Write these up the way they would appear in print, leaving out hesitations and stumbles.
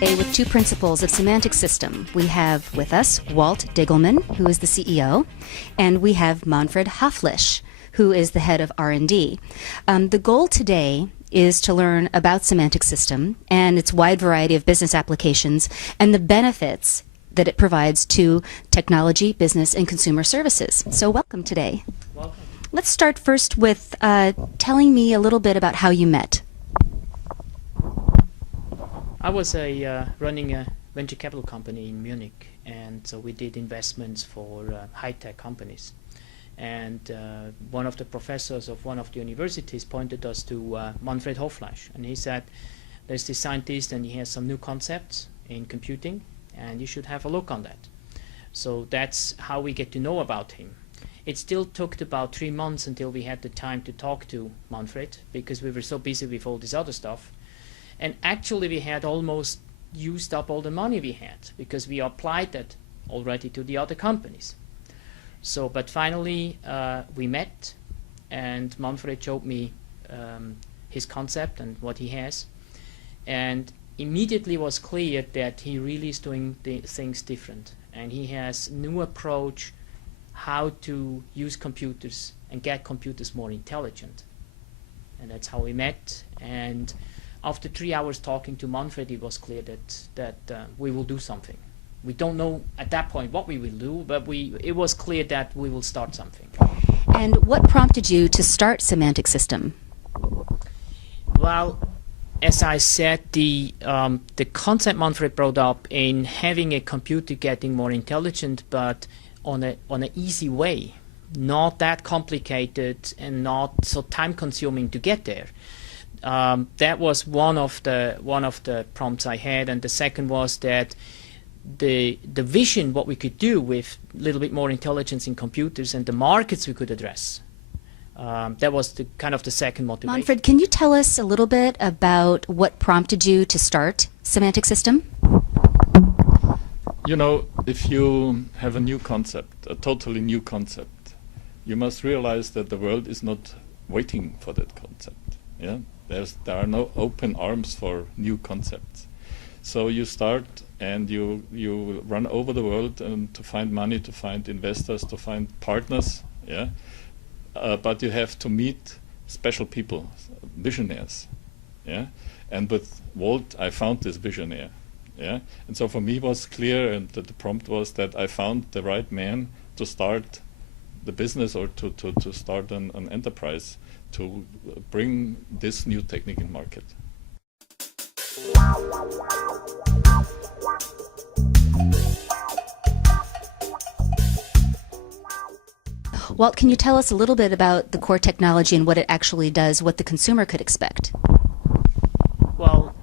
Today with two principals of semantic system. We have with us Walt Diggelmann, who is the CEO, and we have Manfred Hoffleisch, who is the head of R&D. The goal today is to learn about semantic system and its wide variety of business applications and the benefits that it provides to technology, business, and consumer services. So welcome today. Welcome. Let's start first with telling me a little bit about how you met. I was running a venture capital company in Munich, and so we did investments for high-tech companies. And one of the professors of one of the universities pointed us to Manfred Hoffleisch, and he said, there's this scientist and he has some new concepts in computing, and you should have a look on that. So that's how we get to know about him. It still took about 3 months until we had the time to talk to Manfred, because we were so busy with all this other stuff. And actually we had almost used up all the money we had, because we applied that already to the other companies. So, but finally we met, and Manfred showed me his concept and what he has. And immediately was clear that he really is doing things different. And he has new approach how to use computers and get computers more intelligent. And that's how we met. And after 3 hours talking to Manfred, it was clear that we will do something. We don't know at that point what we will do, but it was clear that we will start something. And what prompted you to start Semantic System? Well, as I said, the concept Manfred brought up in having a computer getting more intelligent, but on an easy way, not that complicated and not so time-consuming to get there. That was one of the prompts I had, and the second was that the vision, what we could do with a little bit more intelligence in computers and the markets we could address. That was the kind of the second motivation. Manfred, can you tell us a little bit about what prompted you to start Semantic System? You know, if you have a new concept, a totally new concept, you must realize that the world is not waiting for that concept. Yeah, there are no open arms for new concepts. So you start and you run over the world and to find money, to find investors, to find partners. Yeah, but you have to meet special people, visionaries. Yeah, and with Walt, I found this visionary. Yeah, and so for me it was clear, and the prompt was that I found the right man to start the business or to start an enterprise to bring this new technique in market. Walt, can you tell us a little bit about the core technology and what it actually does, what the consumer could expect? Well,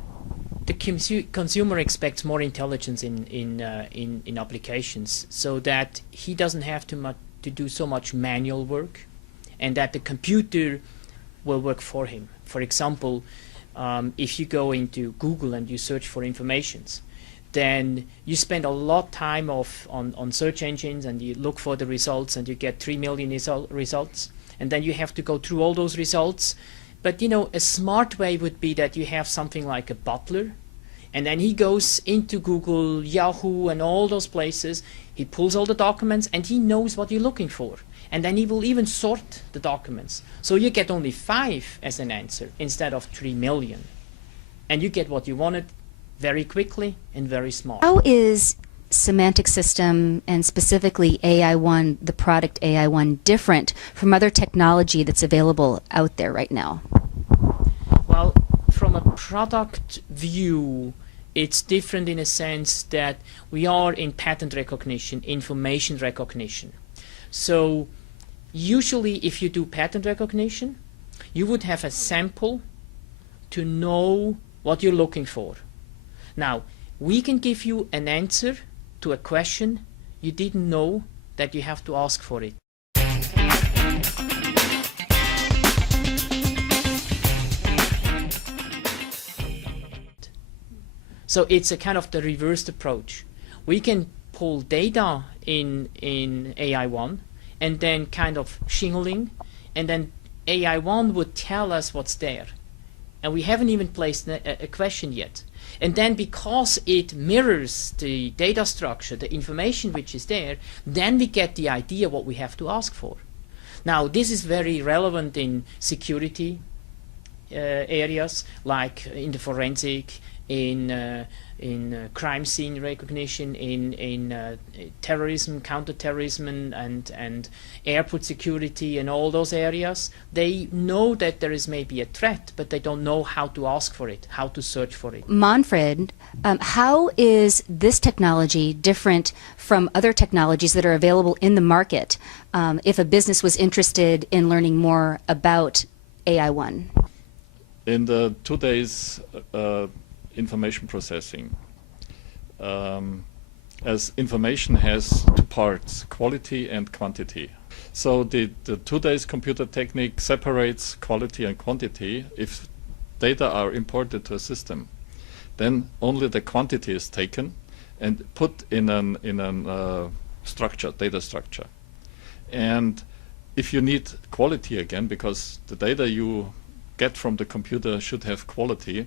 the consumer expects more intelligence in applications, so that he doesn't have to do so much manual work, and that the computer will work for him. For example, if you go into Google and you search for informations, then you spend a lot of time on search engines, and you look for the results, and you get 3 million results, and then you have to go through all those results. But you know, a smart way would be that you have something like a butler, and then he goes into Google, Yahoo, and all those places. He pulls all the documents, and he knows what you're looking for. And then he will even sort the documents. So you get only 5 as an answer instead of 3 million. And you get what you wanted very quickly and very small. How is Semantic System, and specifically AI1, the product AI1, different from other technology that's available out there right now? Well, from a product view, it's different in a sense that we are in pattern recognition, information recognition. So usually if you do pattern recognition, you would have a sample to know what you're looking for. Now, we can give you an answer to a question you didn't know that you have to ask for it. So it's a kind of the reversed approach. We can pull data in AI1 and then kind of shingling, and then AI1 would tell us what's there. and we haven't even placed a question yet. And then because it mirrors the data structure, the information which is there, then we get the idea what we have to ask for. Now, this is very relevant in security areas, like in the forensic, in crime scene recognition, in terrorism, counterterrorism, and airport security, and all those areas. They know that there is maybe a threat, but they don't know how to ask for it, how to search for it. Manfred, how is this technology different from other technologies that are available in the market if a business was interested in learning more about AI1? In the 2 days information processing, as information has two parts, quality and quantity. So the 2 days computer technique separates quality and quantity. If data are imported to a system, then only the quantity is taken and put in an structure, data structure. And if you need quality again, because the data you get from the computer should have quality,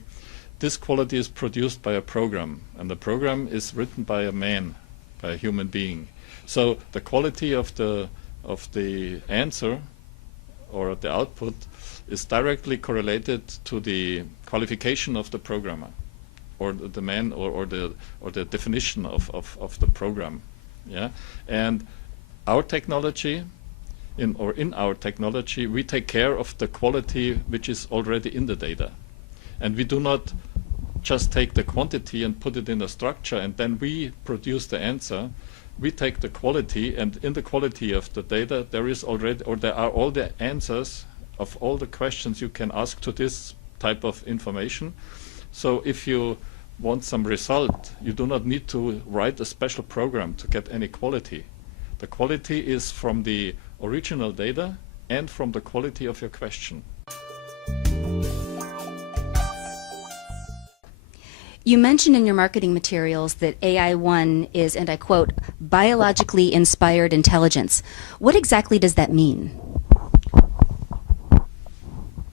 this quality is produced by a program, and the program is written by a man, by a human being. So the quality of the answer or the output is directly correlated to the qualification of the programmer, or the man, or the definition of the program. Yeah, and our technology. In our technology, we take care of the quality which is already in the data. And we do not just take the quantity and put it in a structure and then we produce the answer. We take the quality, and in the quality of the data there is already, or there are all the answers of all the questions you can ask to this type of information. So if you want some result, you do not need to write a special program to get any quality. The quality is from the original data and from the quality of your question. You mentioned in your marketing materials that AI1 is, and I quote, biologically inspired intelligence. What exactly does that mean?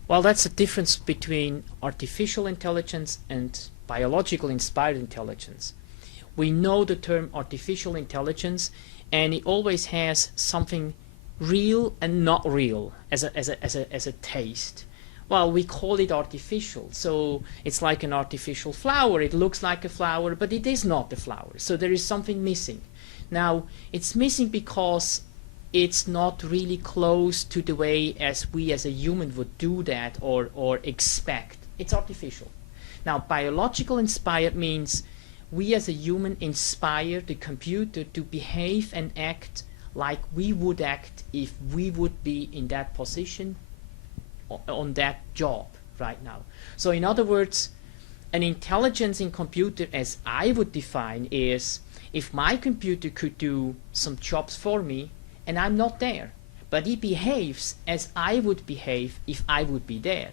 Well, that's the difference between artificial intelligence and biological inspired intelligence. We know the term artificial intelligence, and it always has something real and not real as a taste. Well, we call it artificial, so it's like an artificial flower. It looks like a flower, but it is not a flower, so there is something missing. Now, it's missing because it's not really close to the way as we as a human would do that or expect. It's artificial. Now, biological inspired means we as a human inspire the computer to behave and act like we would act if we would be in that position on that job right now. So in other words, an intelligence in computer as I would define is if my computer could do some jobs for me and I'm not there, but he behaves as I would behave if I would be there.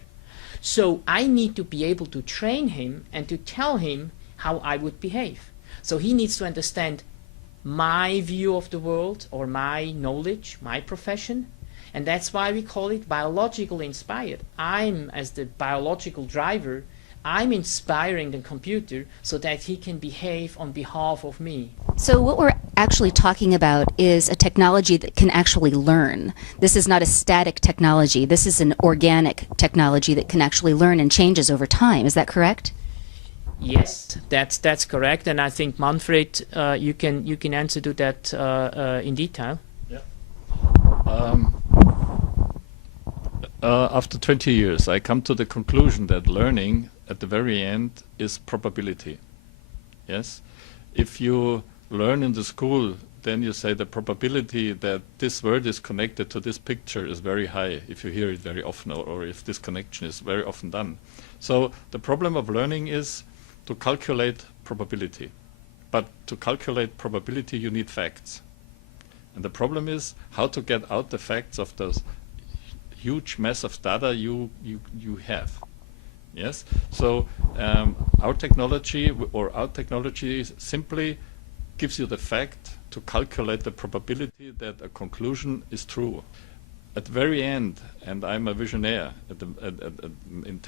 So I need to be able to train him and to tell him how I would behave. So he needs to understand my view of the world or my knowledge, my profession, and that's why we call it biological inspired. I'm, as the biological driver, I'm inspiring the computer so that he can behave on behalf of me. So what we're actually talking about is a technology that can actually learn. This is not a static technology. This is an organic technology that can actually learn and changes over time. Is that correct? Yes, that's correct, and I think Manfred, you can answer to that in detail. Yeah. After 20 years, I come to the conclusion that learning at the very end is probability. Yes, if you learn in the school, then you say the probability that this word is connected to this picture is very high if you hear it very often, or if this connection is very often done. So the problem of learning is to calculate probability. But to calculate probability, you need facts. And the problem is how to get out the facts of those huge mass of data you have. Yes. So our technology simply gives you the fact to calculate the probability that a conclusion is true. At the very end, and I'm a visionaire, in